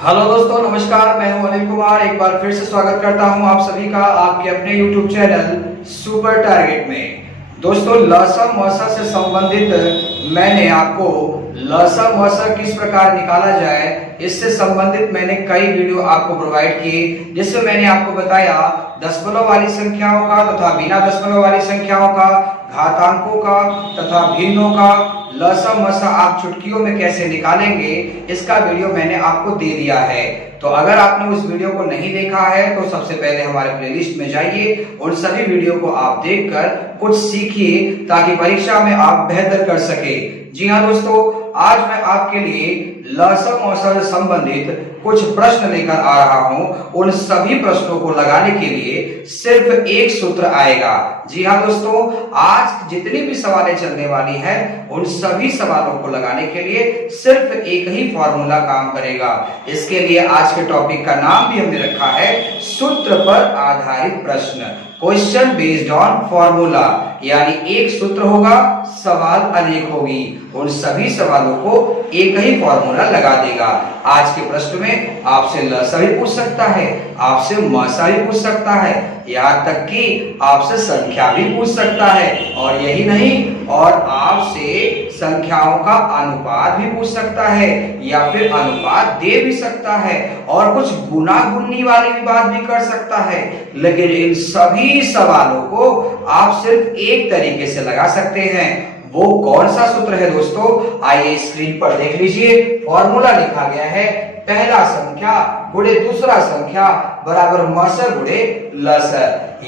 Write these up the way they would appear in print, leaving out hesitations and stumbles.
Hello दोस्तों, नमस्कार। मैं हूं अनिल कुमार। एक बार फिर से स्वागत करता हूं आप सभी का आपके अपने YouTube चैनल सुपर टारगेट में। दोस्तों, लसा मसा से संबंधित मैंने आपको लसा मसा किस प्रकार निकाला जाए इससे संबंधित मैंने कई वीडियो आपको प्रोवाइड किए, जिसमें मैंने आपको बताया दशमलव वाली संख्याओं का तथा बिना दशमलव वाली संख्याओं का, घातांकों का तथा भिन्नों का लसा मसा आप चुटकियों में कैसे निकालेंगे, इसका वीडियो मैंने आपको दे दिया है। तो अगर आपने उस वीडियो को नहीं देखा है तो सबसे पहले हमारे प्लेलिस्ट में जाइए, उन सभी वीडियो को आप देखकर कुछ सीखिए ताकि परीक्षा में आप बेहतर कर सके। जी हाँ दोस्तों, आज मैं आपके लिए लसा मसा से संबंधित कुछ प्रश्न लेकर आ रहा हूं। उन सभी प्रश्नों को लगाने के लिए सिर्फ एक सूत्र आएगा। जी हाँ दोस्तों, आज जितनी भी सवालें चलने वाली है उन सभी सवालों को लगाने के लिए सिर्फ एक ही फॉर्मूला काम करेगा। इसके लिए आज के टॉपिक का नाम भी हमने रखा है सूत्र पर आधारित प्रश्न, क्वेश्चन बेस्ड ऑन फॉर्मूला। यानी एक सूत्र होगा, सवाल अनेक होगी, उन सभी सवालों को एक ही फॉर्मूला लगा देगा। आज के प्रश्न में आपसे लसा भी पूछ सकता है, आपसे मसा भी पूछ सकता है, यहाँ तक कि आपसे संख्या भी पूछ सकता है, और यही नहीं, और आपसे संख्याओं का अनुपात भी पूछ सकता है या फिर अनुपात दे भी सकता है, और कुछ गुना गुन्नी वाली भी बात भी कर सकता है। लेकिन इन सभी सवालों को आप सिर्फ एक तरीके से लगा सकते हैं। वो कौन सा सूत्र है दोस्तों? आइए स्क्रीन पर देख लीजिए। फॉर्मूला लिखा गया है पहला संख्या गुणे दूसरा संख्या बराबर मस गुणे लस।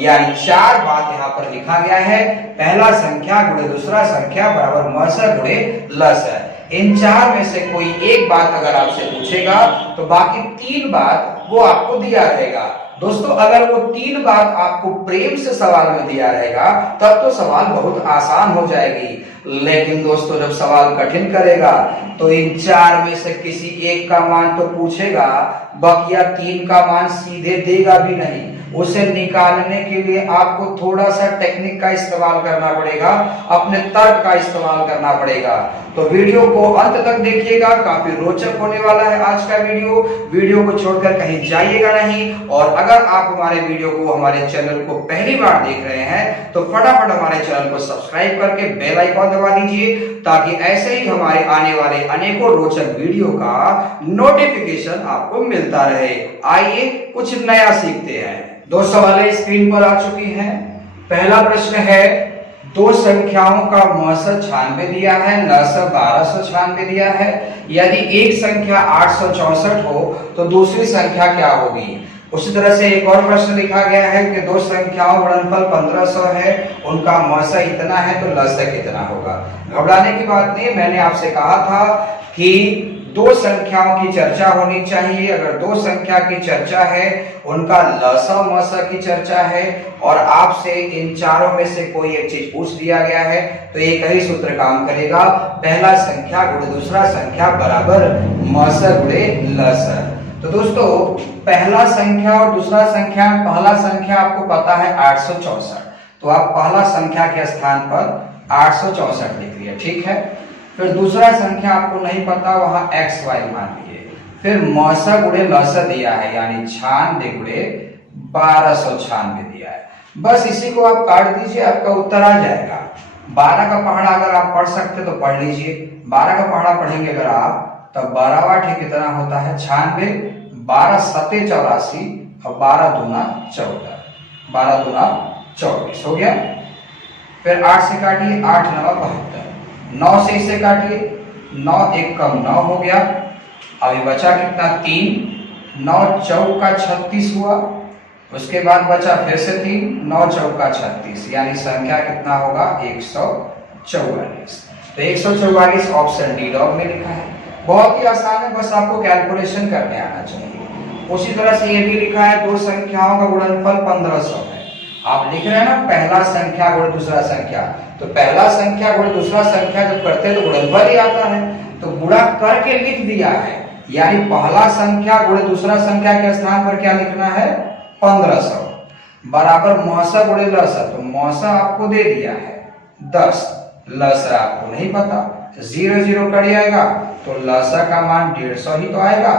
यानी चार बात यहाँ पर लिखा गया है, पहला संख्या गुणे दूसरा संख्या बराबर मस गुणे लस। इन चार में से कोई एक बात अगर आपसे पूछेगा तो बाकी तीन बात वो आपको दिया रहेगा। दोस्तों, अगर वो तीन बात आपको प्रेम से सवाल में दिया रहेगा तब तो सवाल बहुत आसान हो जाएगी। लेकिन दोस्तों, जब सवाल कठिन करेगा तो इन चार में से किसी एक का मान तो पूछेगा, बकिया तीन का मान सीधे देगा भी नहीं। उसे निकालने के लिए आपको थोड़ा सा टेक्निक का इस्तेमाल करना पड़ेगा, अपने तर्क का इस्तेमाल करना पड़ेगा। तो वीडियो को अंत तक देखिएगा, काफी रोचक होने वाला है आज का वीडियो। वीडियो को छोड़कर कहीं जाइएगा नहीं, और अगर आप हमारे वीडियो को, हमारे चैनल को पहली बार देख रहे हैं तो फटाफट हमारे चैनल को सब्सक्राइब करके बेल आइकॉन दबा दीजिए, ताकि ऐसे ही हमारे आने वाले अनेकों रोचक वीडियो का नोटिफिकेशन आपको मिलता रहे। आइए कुछ नया सीखते हैं। दो सवालें स्क्रीन पर आ चुकी हैं। पहला प्रश्न है, दो संख्याओं का मस 96 दिया है, लस 1296 दिया है। यदि एक संख्या 864 हो तो दूसरी संख्या क्या होगी? उसी तरह से एक और प्रश्न लिखा गया है कि दो संख्याओं गुणनफल 1500 है, उनका मस इतना है तो लस कितना होगा? घबराने की बात नहीं, मैंने आपसे कहा था कि दो संख्याओं की चर्चा होनी चाहिए। अगर दो संख्या की चर्चा है, उनका लसा मसा की चर्चा है, और आपसे इन चारों में से कोई एक चीज पूछ दिया गया है तो एक ही सूत्र काम करेगा, पहला संख्या गुणे दूसरा संख्या बराबर मस गुणे लस। तो दोस्तों, पहला संख्या और दूसरा संख्या, पहला संख्या आपको पता है 864, तो आप पहला संख्या के स्थान पर 864 लिख लिया, ठीक है। फिर दूसरा संख्या आपको नहीं पता, वहां एक्स वाई मान लीजिए। फिर मौसा गुणे लसा दिया है, यानी 96 गुणे 1296 दिया है। बस इसी को आप काट दीजिए, आपका उत्तर आ जाएगा। 12 का पहाड़ा अगर आप पढ़ सकते तो पढ़ लीजिए। 12 का पहाड़ा पढ़ेंगे अगर आप, तब 12वां कितना होता है 96, 12 सते 84 और 12 दूना 14, 12 दूना 24 हो गया। फिर 8 से काटिए, 8 9 72, 9 से इसे काटिए, 9 1 कम 9 हो गया। अभी बचा कितना 3, 9 चौका 36 हुआ। उसके बाद बचा फिर से 3, 9 चौका 36, यानी संख्या कितना होगा 144। तो 144 ऑप्शन डी डॉग में लिखा है। बहुत ही आसान है, बस आपको कैलकुलेशन करने आना चाहिए। उसी तरह से ये भी लिखा है, दो संख्याओं का गुणनफल 1500 है। आप लिख रहे हैं ना पहला संख्या गुणे दूसरा संख्या, तो पहला संख्या गुणे दूसरा संख्या जब करते हैं तो गुणनफल ही आता है, तो गुणा करके लिख दिया है। यानी पहला संख्या गुणे दूसरा संख्या के स्थान पर क्या लिखना है 1500 बराबर मौसा गुणे लसा, तो मौसा आपको दे दिया है 10, लसा आपको नहीं पता, 0 0 कट जाएगा तो लसा का मान 150 ही तो आएगा।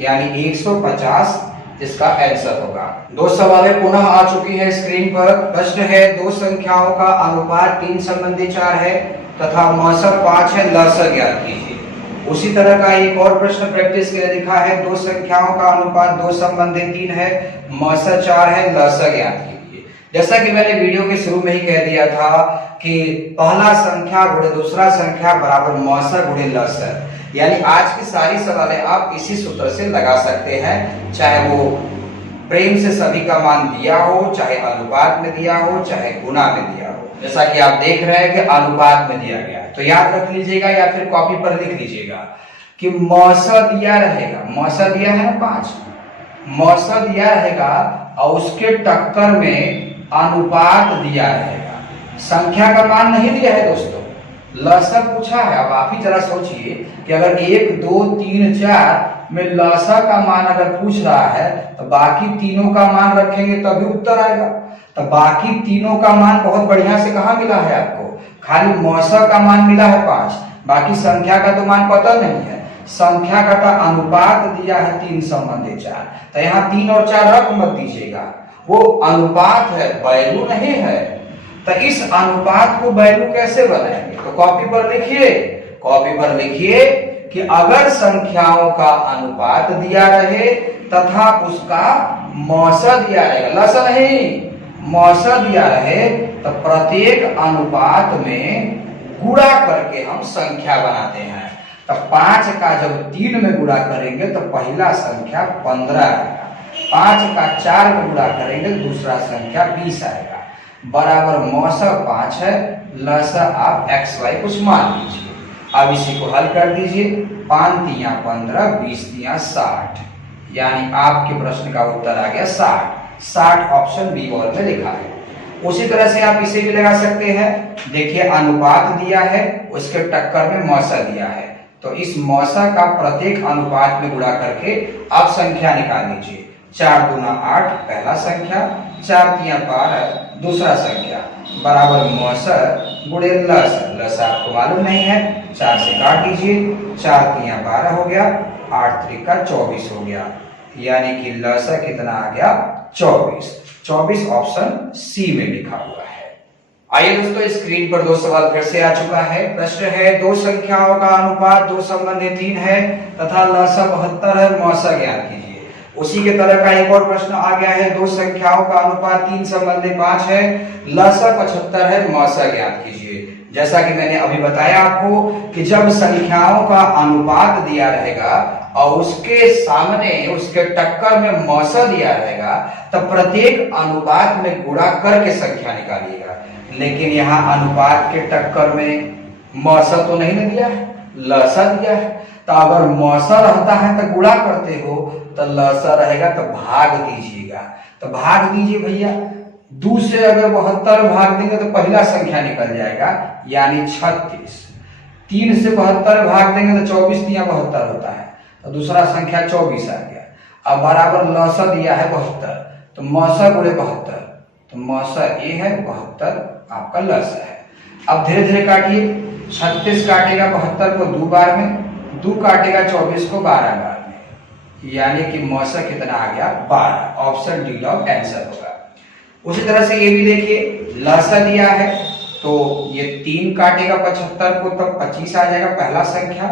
यानी 150 इसका आंसर होगा। दो सवालें पुनः आ चुकी है स्क्रीन पर। प्रश्न है दो संख्याओं का अनुपात 3 संबंधी 4 है तथा मौसा 5 है, लसा ज्ञात कीजिए। उसी तरह का एक और प्रश्न प्रैक्टिस के लिए लिखा है दो संख्याओं का अनुपात 2 संबंधी 3 है, मौसा 4 है, लसा ज्ञात कीजिए। जैसा कि मैंने वीडियो के शुरू में ही कह दिया था कि पहला संख्या गुणे दूसरा संख्या बराबर मौसा गुणे लसा, यानी आज की सारी सवालें आप इसी सूत्र से लगा सकते हैं, चाहे वो प्रेम से सभी का मान दिया हो, चाहे अनुपात में दिया हो, चाहे गुणा में दिया हो। जैसा कि आप देख रहे हैं कि अनुपात में दिया गया है, तो याद रख लीजिएगा या फिर कॉपी पर लिख लीजिएगा कि मौसा दिया रहेगा, मौसा दिया है 5, मौसा दिया रहेगा और उसके टक्कर में अनुपात दिया रहेगा। संख्या का मान नहीं दिया है दोस्तों, लसा पूछा है। अब आप ही जरा सोचिए कि अगर 1 2 3 4 में लसा का मान अगर पूछ रहा है तो बाकी तीनों का मान रखेंगे तभी उत्तर आएगा। तो बाकी तीनों का मान बहुत बढ़िया से कहाँ मिला है आपको, खाली मौसा का मान मिला है 5, बाकी संख्या का तो मान पता नहीं है। संख्या का तो अनुपात दिया है 3 संबंधी 4, तो यहाँ 3 और 4 रख मत दीजिएगा, वो अनुपात है, वैल्यू नहीं है। तो इस अनुपात को वैल्यू कैसे बनाएंगे, तो कॉपी पर लिखिए, कॉपी पर लिखिए कि अगर संख्याओं का अनुपात दिया रहे तथा उसका मौसा दिया रहेगा, लसा नहीं मौसा दिया रहे, तो प्रत्येक अनुपात में गुणा करके हम संख्या बनाते हैं। तो 5 का जब 3 में गुणा करेंगे तो पहला संख्या 15 आएगा, 5 का 4 में गुणा करेंगे दूसरा संख्या 20 आएगा। बराबर मौसा 5 है, लसा आप XY कुछ मान लीजिए। अब इसी को हल कर दीजिए, 5 तिया 15, 20 तिया 60, यानी आपके प्रश्न का उत्तर आ गया 60। 60 ऑप्शन बी बॉल में लिखा है। उसी तरह से आप इसे भी लगा सकते हैं। देखिए अनुपात दिया है, उसके टक्कर में मौसा दिया है, तो इस मौसा का प्रत्येक अनुपात में गुणा करके आप संख्या निकाल लीजिए। 4 दूना 8 पहला संख्या, 4 तिया 12 दूसरा संख्या, बराबर मौसा गुणे लसा। लसा आपको मालूम नहीं है, 4 से काट दीजिए, 4 तिया 12 हो गया, 8 त्रिका 24 हो गया, यानी कि लसा कितना आ गया 24। 24 ऑप्शन सी में लिखा हुआ है। आइए दोस्तों स्क्रीन पर दो सवाल फिर से आ चुका है। प्रश्न है दो संख्याओं का अनुपात 2 संबंधी 3 है तथा लसा 72 है, मौसा ज्ञात कीजिए। उसी के तरह का एक और प्रश्न आ गया है, दो संख्याओं का अनुपात 3 संबंधी 5 है, लसा 75 है, मौसा ज्ञात कीजिए। जैसा कि मैंने अभी बताया आपको कि जब संख्याओं का अनुपात दिया रहेगा और उसके सामने उसके टक्कर में मौसा दिया रहेगा तो प्रत्येक अनुपात में गुणा करके संख्या निकालिएगा। लेकिन यहाँ अनुपात के टक्कर में मौसा तो नहीं दिया है, लसा दिया है। तो अगर मौसा रहता है तो गुणा करते हो, तो लसा रहेगा तो भाग दीजिएगा। तो भाग दीजिए भैया, 2 से अगर 72 भाग देंगे तो पहला संख्या निकल जाएगा, यानी 36। 3 से 72 भाग देंगे तो 24 तिया 72 होता है, तो दूसरा संख्या 24 आ गया। अब बराबर लसा दिया है 72, तो मौसा गुणे 72, तो मौसा ए है 72 आपका लसा है। अब धीरे धीरे काटिए, 36 काटेगा 72 को 2 बार में, 2 काटेगा 24 को 12 बार में, यानी कि मौसा कितना आ गया 12। ऑप्शन डी लॉग आंसर होगा। उसी तरह से ये भी देखिए, लसा दिया है तो ये 3 काटेगा 75 को तब 25 आ जाएगा पहला संख्या,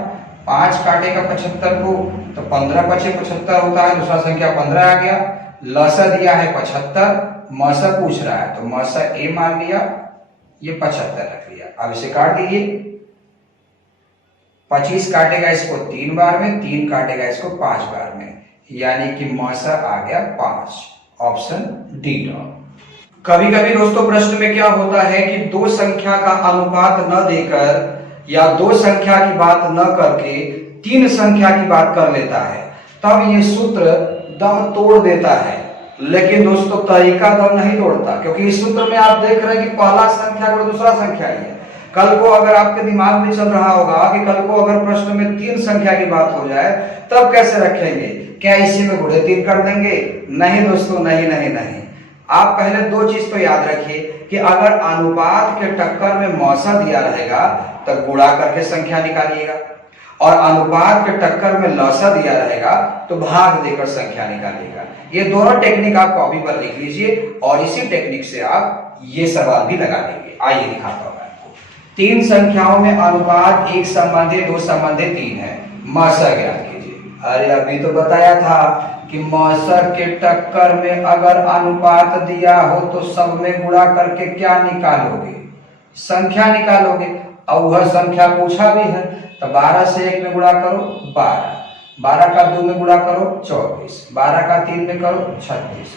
5 काटेगा 75 को तो 15 बचे 75 होता है, दूसरा संख्या 15 आ गया। लसा दिया है 75, मौसा पूछ रहा है तो मौसा ए मान लिया, ये 75 रख लिया। अब इसे काट दीजिए, 25 काटेगा इसको 3 बार में, 3 काटेगा इसको 5 बार में, यानी कि मौसा आ गया 5। Option D log. कभी कभी दोस्तों प्रश्न में क्या होता है कि दो संख्या का अनुपात न देकर या दो संख्या की बात न करके 3 संख्या की बात कर लेता है, तब ये सूत्र दम तोड़ देता है। लेकिन दोस्तों तरीका दम नहीं तोड़ता, क्योंकि इस सूत्र में आप देख रहे हैं कि पहला संख्या और दूसरा संख्या ही है। कल को अगर आपके दिमाग में चल रहा होगा कि कल को अगर प्रश्न में 3 संख्या की बात हो जाए तब कैसे रखेंगे, क्या इसी में गुणे 3 कर देंगे? नहीं दोस्तों, नहीं नहीं नहीं। आप पहले 2 चीज तो याद रखिए कि अगर अनुपात के टक्कर में मौसा दिया रहेगा तो गुणा करके संख्या निकालिएगा, और अनुपात के टक्कर में लसा दिया रहेगा तो भाग देकर संख्या निकालिएगा। ये दोनों टेक्निक आप कॉपी पर लिख लीजिए और इसी टेक्निक से आप ये सवाल भी लगा देंगे। आइए दिखाता हूं आपको। तीन संख्याओं में अनुपात 1 संबंधी 2 संबंधी 3 है, मौसा ज्ञात कीजिए। अरे अभी तो बताया था कि मौसा के टक्कर में अगर अनुपात दिया हो तो सब में गुणा करके क्या निकालोगे? संख्या निकालोगे। और वह संख्या पूछा भी है तो 12 से 1 में गुणा करो 12, 12 का 2 में गुणा करो 24, 12 का 3 में करो 36,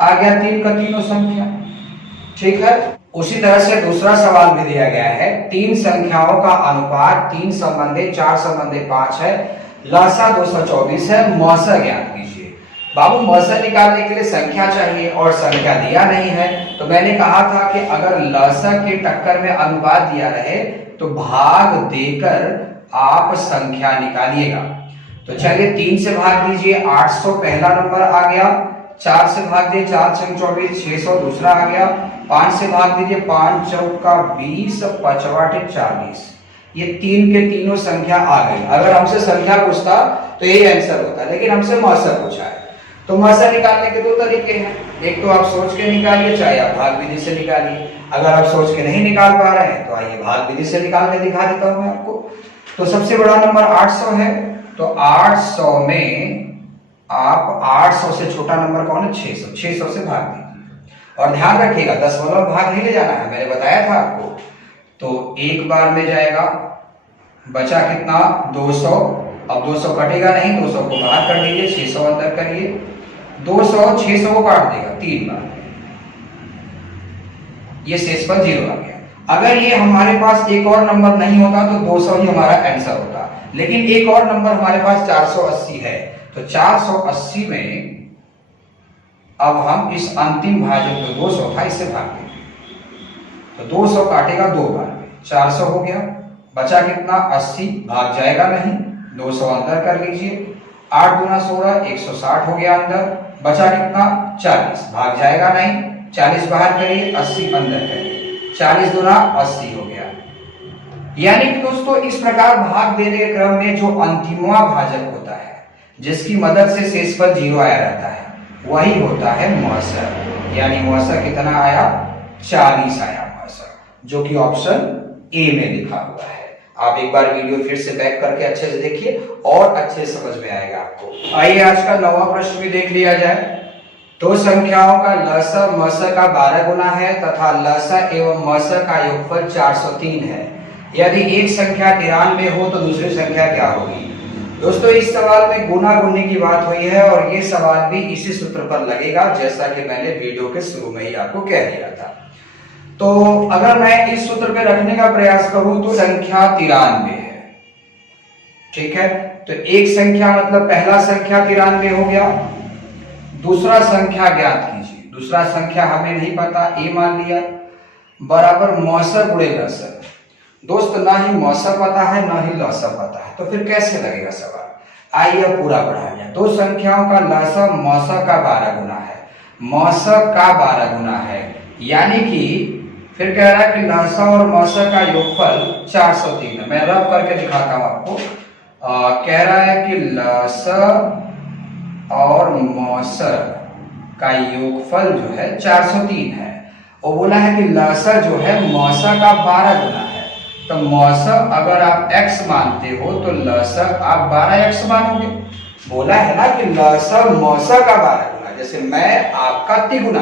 आ गया 3 का तीनों संख्या। ठीक है। उसी तरह से दूसरा सवाल भी दिया गया है, तीन संख्याओं का अनुपात 3 संबंधी 4 संबंधी 5 है, लसा 224 है, मौसा ज्ञात कीजिए। बाबू मौसा निकालने के लिए संख्या चाहिए और संख्या दिया नहीं है, तो मैंने कहा था कि अगर लसा के टक्कर में अनुपात दिया रहे तो भाग देकर आप संख्या निकालिएगा। तो चलिए 3 से भाग दीजिए, 800 पहला नंबर आ गया। 4 से भाग दिए, 4 6 24, 600 दूसरा आ गया। 5 से भाग दीजिए, 5 चौका 20, 5 40। ये तीन के तीनों संख्या आ गई। अगर हमसे संख्या पूछता तो यही आंसर होता, लेकिन हमसे मौसा पूछा है। तो मौसा निकालने के दो तरीके हैं, एक तो आप सोच के निकालिए, चाहे आप भाग विधि से निकालिए। अगर आप सोच के नहीं निकाल पा रहे हैं तो आइए भाग विधि से निकाल के दिखा देता हूं मैं आपको। तो सबसे बड़ा नंबर 800 है, तो 800 में आप 800 से छोटा नंबर कौन है? 600, 600 से भाग दीजिए। और ध्यान रखिएगा 10 भाग नहीं ले जाना है, मैंने बताया था आपको। तो एक बार में जाएगा, बचा कितना? 200। अब 200 कटेगा नहीं, 200 को बाहर कर दीजिए, 600 अंदर करिए। 200 600 को काट देगा 3 बार, ये शेष पर 0 आ गया। अगर ये हमारे पास एक और नंबर नहीं होता तो 200 ही हमारा आंसर होता, लेकिन एक और नंबर हमारे पास 480 है, तो 480 में अब हम इस अंतिम भाजक जो 200 था इससे भाग देंगे। तो 200 काटेगा 2 बार में, 400 हो गया। बचा कितना? 80, भाग जाएगा नहीं, 200 अंदर कर लीजिए। 8 दूना 16, 160 हो गया अंदर। बचा कितना? 40, भाग जाएगा नहीं, 40 बाहर करिए, 80 अंदर करिए। 40 दूना 80 हो गया। यानी कि दोस्तों इस प्रकार भाग देने के क्रम में जो अंतिमवा भाजक होता है, जिसकी मदद से शेष पर 0 आया रहता है, वही होता है मौसा। यानी मौसा कितना आया? 40 आया मौसा, जो कि ऑप्शन ए में लिखा हुआ है। आप एक बार वीडियो फिर से बैक करके अच्छे से देखिए और अच्छे समझ में आएगा आपको। आइए आज का 9वां प्रश्न भी देख लिया जाए। दो संख्याओं का लसा मौसा का 12 गुना है तथा लसा एवं मौसा का योगफल 403 है। यदि एक संख्या 93 हो तो दूसरी संख्या क्या होगी? दोस्तों इस सवाल में गुना गुणनी की बात हुई है और ये सवाल भी इसी सूत्र पर लगेगा, जैसा कि मैंने वीडियो के शुरू में ही आपको कह दिया था। तो अगर मैं इस सूत्र पे रखने का प्रयास करूं तो संख्या 93 है। ठीक है, तो एक संख्या मतलब पहला संख्या 93 हो गया। दूसरा संख्या ज्ञात कीजिए। दूसरा संख्या हमें नहीं पता, ए मान लिया, बराबर मौसा गुणे लसा। दोस्त ना ही मौसा पता है ना ही लसा पता है, तो फिर कैसे लगेगा सवाल? आइए पूरा बढ़ा लिया। दो संख्याओं का लसा मौसा का 12 गुना है, मौसा का 12 गुना है, यानी कि फिर कह रहा है कि लसा और मौसा का योगफल 403 है। मैं रफ करके दिखाता हूं आपको। कह रहा है कि लसा और मौसा का योगफल जो है 403 है, और बोला है कि लसा जो है मौसा का 12 गुना है। तो मौसा अगर आप x मानते हो तो लसा आप 12x मानोगे। बोला है ना कि लसा मौसा का 12 गुना, जैसे मैं आपका तिगुना,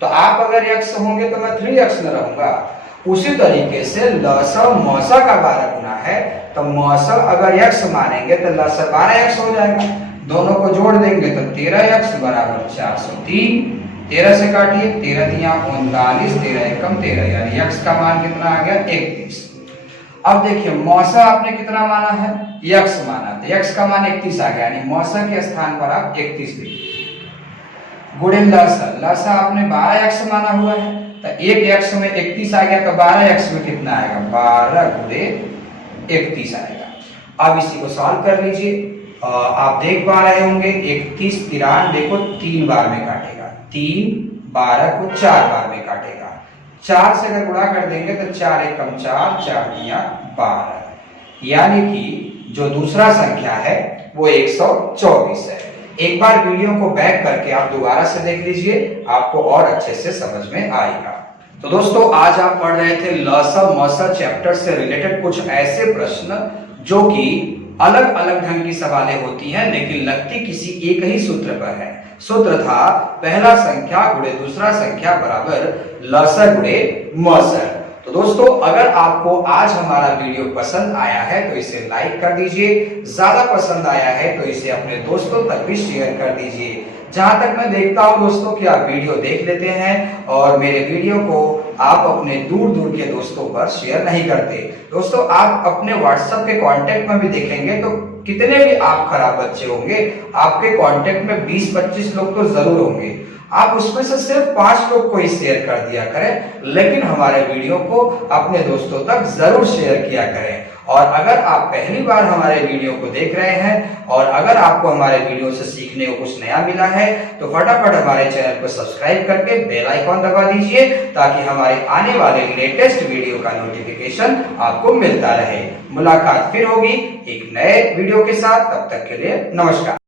तो आप अगर x होंगे तो मैं 3x में रहूंगा। उसी तरीके से लसा मौसा का 12 गुना है, तो मौसा अगर x मानेंगे तो लसा 12x हो जाएगा। दोनों को जोड़ देंगे तो 13x बराबर 403। 13 से काटिए, 13 तिया 39, 13 एकम 13, यानी x का मान कितना आ गया? 31। अब देखिए मौसा आपने कितना माना है? x माना, तो x का मान 31 आ गया, यानी मौसा के स्थान पर आप 31 लिख दीजिए। गुणे लसा, लसा आपने 12x माना हुआ है, तो 1x में 31 आ गया, तो 12x में कितना आएगा? 12 गुणे 31 आएगा। अब इसी को सॉल्व कर लीजिए। आप देख पा रहे होंगे 31 93 को 3 बार में काटेगा, 3 12 को 4 बार में काटेगा। 4 से अगर गुणा कर देंगे तो 4 एकम 4, 4 तिया 12, यानी कि जो दूसरा संख्या है वो 124 है। एक बार वीडियो को बैक करके आप दोबारा से देख लीजिए, आपको और अच्छे से समझ में आएगा। तो दोस्तों, आज आप पढ़ रहे थे लसा मसा चैप्टर से रिलेटेड कुछ ऐसे प्रश्न जो कि अलग अलग ढंग की सवालें होती हैं लेकिन लगती किसी एक ही सूत्र पर है। सूत्र था पहला संख्या गुणे दूसरा संख्या बराबर लसा गुणे मसा। तो दोस्तों, अगर आपको आज हमारा वीडियो पसंद आया है तो इसे लाइक कर दीजिए, ज्यादा पसंद आया है तो इसे अपने दोस्तों तक भी शेयर कर दीजिए। जहां तक मैं देखता हूं दोस्तों कि आप वीडियो देख लेते हैं और मेरे वीडियो को आप अपने दूर दूर के दोस्तों पर शेयर नहीं करते। दोस्तों, आप अपने व्हाट्सएप के कांटेक्ट में भी देखेंगे तो कितने भी आप खराब बच्चे होंगे, आपके कांटेक्ट में 20-25 लोग तो जरूर होंगे। आप उसमें से सिर्फ 5 लोग को ही शेयर कर दिया करें, लेकिन हमारे वीडियो को अपने दोस्तों तक जरूर शेयर किया करें। और अगर आप पहली बार हमारे वीडियो को देख रहे हैं और अगर आपको हमारे वीडियो से सीखने को कुछ नया मिला है तो फटाफट हमारे चैनल को सब्सक्राइब करके बेल आइकॉन दबा दीजिए ताकि हमारे आने वाले लेटेस्ट वीडियो का नोटिफिकेशन आपको मिलता रहे। मुलाकात फिर होगी एक नए वीडियो के साथ, तब तक के लिए नमस्कार।